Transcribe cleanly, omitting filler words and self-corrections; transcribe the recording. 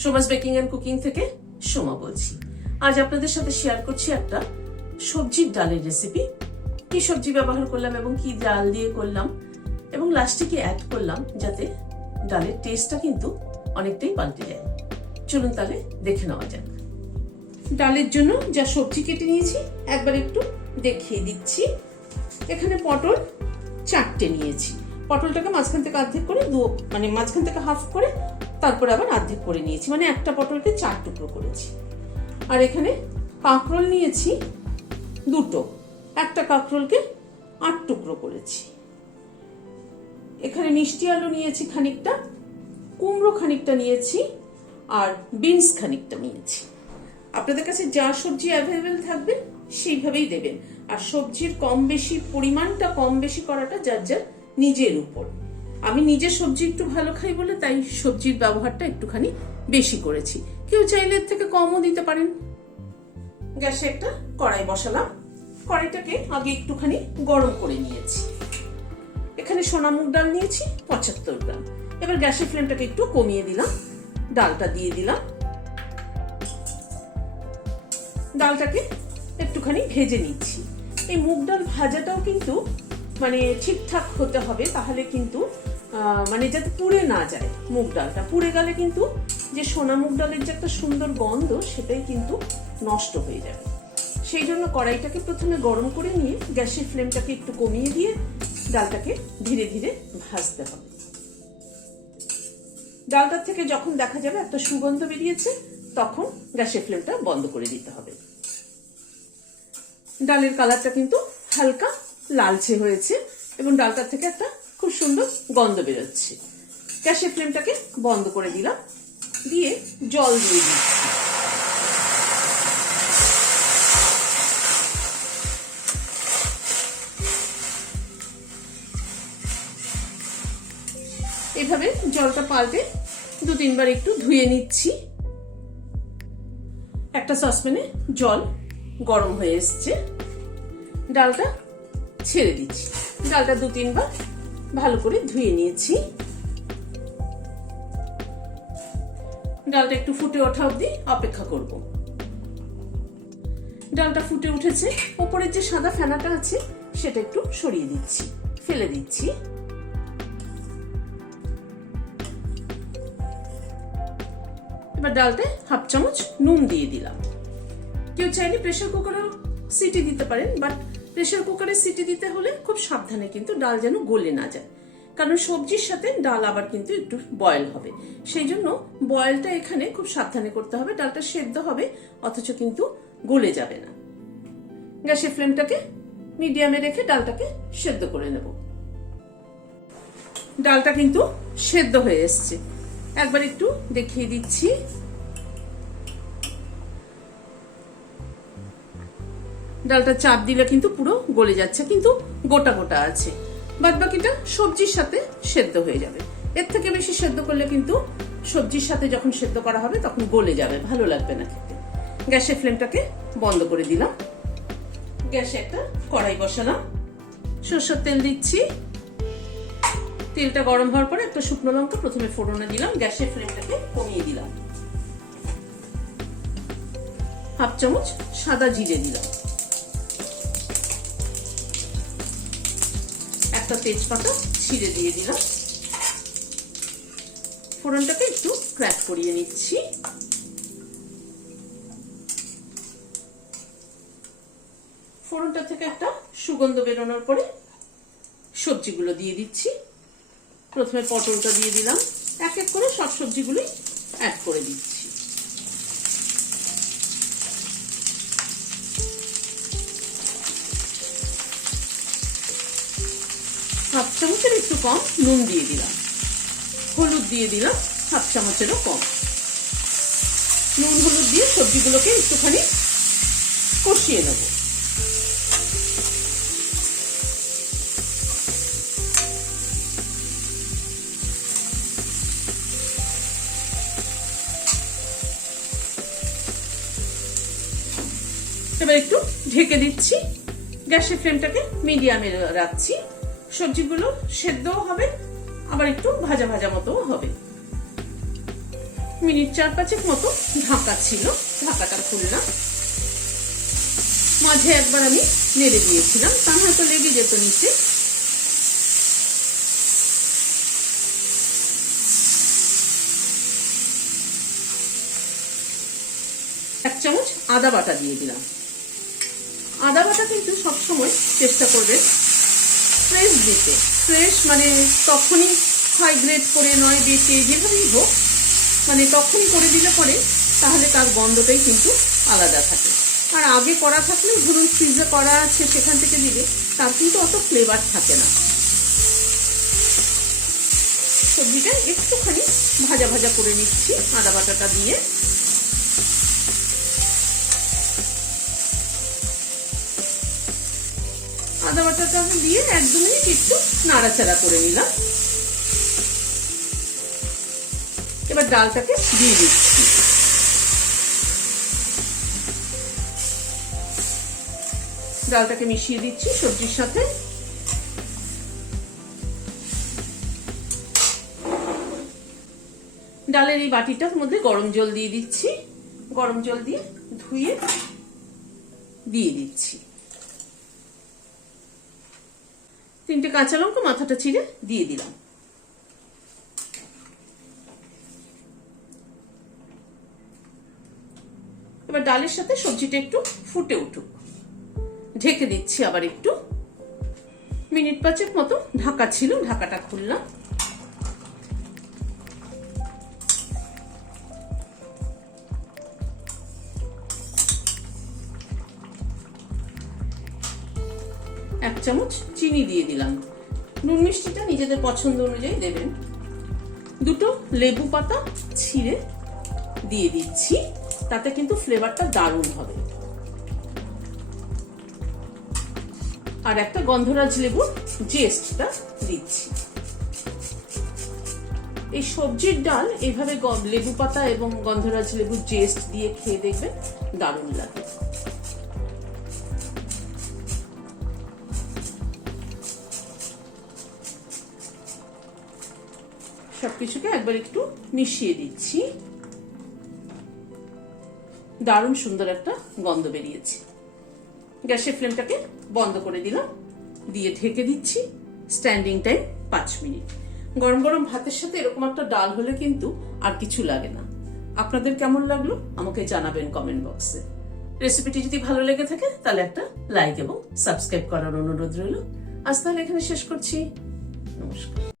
Soma's baking and cooking থেকে সোমা বলছি। আজ আপনাদের সাথে শেয়ার করছি একটা সবজির ডালের রেসিপি। কি সবজি ব্যবহার করলাম এবং কি ডাল দিয়ে করলাম এবং লাস্টে কি অ্যাড করলাম যাতে ডালের টেস্টটা কিন্তু অনেকটাই পাল্টে যায়। চলুন তাহলে দেখে নেওয়া যাক। ডালের জন্য যা সবজি কেটে নিয়েছি একবার একটু দেখিয়ে দিচ্ছি। এখানে পটল 4টে নিয়েছি। পটলটাকে মাঝখান থেকে অর্ধেক করে মাঝখান থেকে হাফ করে তারপরে আবার অর্ধেক করে নিয়েছি, মানে একটা পটলকে 4 টুকরো করেছি। আর এখানে কাঁকরোল নিয়েছি 2টো, একটা কাঁকরোলকে 8 টুকরো করেছি। এখানে মিষ্টি আলু নিয়েছি খানিকটা, কুমড়ো খানিকটা নিয়েছি, আর বিনস খানিকটা নিয়েছি। আপনাদের কাছে যা সবজি অ্যাভেলেবেল থাকবে সেইভাবেই দেবেন। আর সবজির কম বেশি পরিমাণটা কম বেশি করাটা যার যার নিজের উপর। আমি নিজের সবজি একটু ভালো খাই বলে তাই সবজির ব্যবহারটা একটুখানি বেশি করেছি। কেউ চাইলে এর থেকে কমও দিতে পারেন। গ্যাসে একটা কড়াই বসালাম। কড়াইটাকে আগে একটুখানি গরম করে নিয়েছি। এখানে সোনা মুগ ডাল নিয়েছি 75 গ্রাম। এবার গ্যাসের ফ্লেমটাকে একটু কমিয়ে দিলাম, ডালটা দিয়ে দিলাম। ডালটাকে একটুখানি ভেজে নিচ্ছি। এই মুগ ডাল ভাজাটাও কিন্তু ঠিকঠাক হতে হবে, তাহলে কিন্তু যাতে পুড়ে না যায়। মুগ ডালটা পুড়ে গেলে কিন্তু যে সোনা মুগ ডালের যে একটা সুন্দর গন্ধ সেটাই কিন্তু নষ্ট হয়ে যাবে। সেই জন্য কড়াইটাকে প্রথমে গরম করে নিয়ে গ্যাসের ফ্লেমটাকে একটু কমিয়ে দিয়ে ডালটাকে ধীরে ধীরে ভাজতে হবে। ডালটার থেকে যখন দেখা যাবে একটা সুগন্ধ বেরিয়েছে তখন গ্যাসের ফ্লেমটা বন্ধ করে দিতে হবে। ডালের কালারটা কিন্তু হালকা লালচে হয়েছে এবং ডালটার থেকে একটা খুব সুন্দর গন্ধ বেরোচ্ছে। গ্যাসের ফ্লেমটাকে বন্ধ করে দিলাম, দিয়ে জল দিয়ে দিচ্ছি। এভাবে জলটা পাল্টে 2-3 বার একটু ধুয়ে নিচ্ছি। একটা সসপ্যানে জল গরম হয়ে এসছে, ডালটা ছেড়ে দিচ্ছি। ডালটা 2-3 বার ভালো করে ধুয়ে নিয়েছি। ডালটা একটু ফুটে ওঠা অবধি অপেক্ষা করব। ডালটা ফুটে উঠেছে, ওপরের যে সাদা ফেনাটা আছে সেটা একটু সরিয়ে দিচ্ছি, ফেলে দিচ্ছি। এবার ডালতে 1/2 চামচ নুন দিয়ে দিলাম। কেউ চাইলে প্রেসার কুকারেও সিটি দিতে পারেন, বাট প্রেসার কুকারে সিটি দিতে হলে খুব সাবধানে কিন্তু ডাল যেন গলে না যায়, কারণ সবজির সাথে ডাল আবার কিন্তু একটু বয়েল হবে। সেই জন্য বয়েলটা এখানে খুব সাবধানে করতে হবে। ডালটা সেদ্ধ হবে অথচ কিন্তু গলে যাবে না। গ্যাসের ফ্লেমটাকে মিডিয়ামে রেখে ডালটাকে সেদ্ধ করে নেব। ডালটা কিন্তু সেদ্ধ হয়ে এসছে, একবার একটু দেখিয়ে দিচ্ছি। ডালটা চাপ দিলে কিন্তু পুরো গলে যাচ্ছে, কিন্তু গোটা গোটা আছে। বাদ বাকিটা সবজির সাথে সেদ্ধ হয়ে যাবে। এর থেকে বেশি সেদ্ধ করলে কিন্তু সবজির সাথে যখন সেদ্ধ করা হবে তখন গলে যাবে, ভালো লাগবে না খেতে। গ্যাসের ফ্লেমটাকে বন্ধ করে দিলাম। গ্যাসে একটা কড়াই বসালাম, সরষের তেল দিচ্ছি। তেলটা গরম হওয়ার পরে একটা শুকনো লঙ্কা প্রথমে ফোড়নে দিলাম। গ্যাসের ফ্লেমটাকে কমিয়ে দিলাম। 1/2 চামচ সাদা জিরে দিলাম। একটা তেজপাতা ছিঁড়ে দিয়ে দিলাম। ফোড়নটাকে একটু ক্র্যাক করিয়ে নিচ্ছি। ফোড়নটা থেকে একটা সুগন্ধ বেরোনোর পরে সবজিগুলো দিয়ে দিচ্ছি। প্রথমে পটলটা দিয়ে দিলাম, এক এক করে সব সবজিগুলোই অ্যাড করে দিচ্ছি। হাফ চামচের একটু কম নুন দিয়ে দিলাম। হলুদ দিয়ে দিলাম 1/2 চামচেরও কম। নুন হলুদ দিয়ে সবজিগুলোকে একটুখানি কষিয়ে নেব। এবার একটু ঢেকে দিচ্ছি। গ্যাসের ফ্লেমটাকে মিডিয়ামে রাখছি। সবজিগুলো সেদ্ধও হবে, আবার একটু ভাজা ভাজা মতো হবে। মিনিট 4-5 মতো ঢাকা ছিল, ঢাকাটা খুললাম। মাঝে একবার আমি নেড়ে দিয়েছিলাম, তা হয়তো লেগে যেত নিচে। এক চামচ আদা বাটা দিয়ে দিলাম। আদা বাটা কিন্তু সবসময় চেষ্টা করবেন ফ্রেশ দিতে। ফ্রেশ মানে তখনই হয় গ্রেট করে, নয় বেটে, যেভাবেই হোক, মানে তখনই করে দিলে পরে তাহলে তার গন্ধটাই কিন্তু আলাদা থাকে। আর আগে করা থাকলে, ধরুন ফ্রিজে করা আছে সেখান থেকে দিলে তার কিন্তু অত ফ্লেভার থাকে না। সবজিটা একটুখানি ভাজা ভাজা করে নিচ্ছি আদা বাটাটা দিয়ে। আদা বাটাটা দিয়ে 1-2 মিনিট একটু নাড়াচাড়া করে নিলাম। এবার ডালটাকে দিয়ে দিচ্ছি। ডালটাকে মিশিয়ে দিচ্ছি সবজির সাথে। ডালের এই বাটিটার মধ্যে গরম জল দিয়ে দিচ্ছি। গরম জল দিয়ে ধুয়ে দিয়ে দিচ্ছি। 3টে কাঁচা লঙ্কা মাথাটা চিড়ে দিয়ে দিলাম। এবার ডালের সাথে সবজিটা একটু ফুটে উঠুক, ঢেকে দিচ্ছি আবার একটু। মিনিট 5 মতো ঢাকা ছিল, ঢাকাটা খুললাম। এক চামচ চিনি দিয়ে দিলাম। নুন মিষ্টিটা নিজেদের পছন্দ অনুযায়ী দেবেন। 2টো লেবু পাতা ছিঁড়ে দিয়ে দিচ্ছি, তাতে কিন্তু ফ্লেভারটা দারুণ হবে। আর একটা গন্ধরাজ লেবুর জেস্টটা দিচ্ছি। এই সবজির ডাল এইভাবে লেবু পাতা এবং গন্ধরাজ লেবুর জেস্ট দিয়ে খেয়ে দেখবেন, দারুণ লাগে। সবকিছুকে একবার একটু মিশিয়ে দিচ্ছি। দারুণ সুন্দর একটা গন্ধ বেরিয়েছে। গ্যাসের ফ্লেমটাকে বন্ধ করে দিলাম, দিয়ে ঢেকে দিচ্ছি। Standing time 5 minute. গরম গরম ভাতের সাথে এরকম একটা ডাল হলে কিন্তু আর কিছু লাগে না। আপনাদের কেমন লাগলো আমাকে জানাবেন কমেন্ট বক্সে। রেসিপিটি যদি ভালো লেগে থাকে তাহলে একটা লাইক এবং সাবস্ক্রাইব করার অনুরোধ রইল। আজ তাহলে এখানে শেষ করছি। নমস্কার।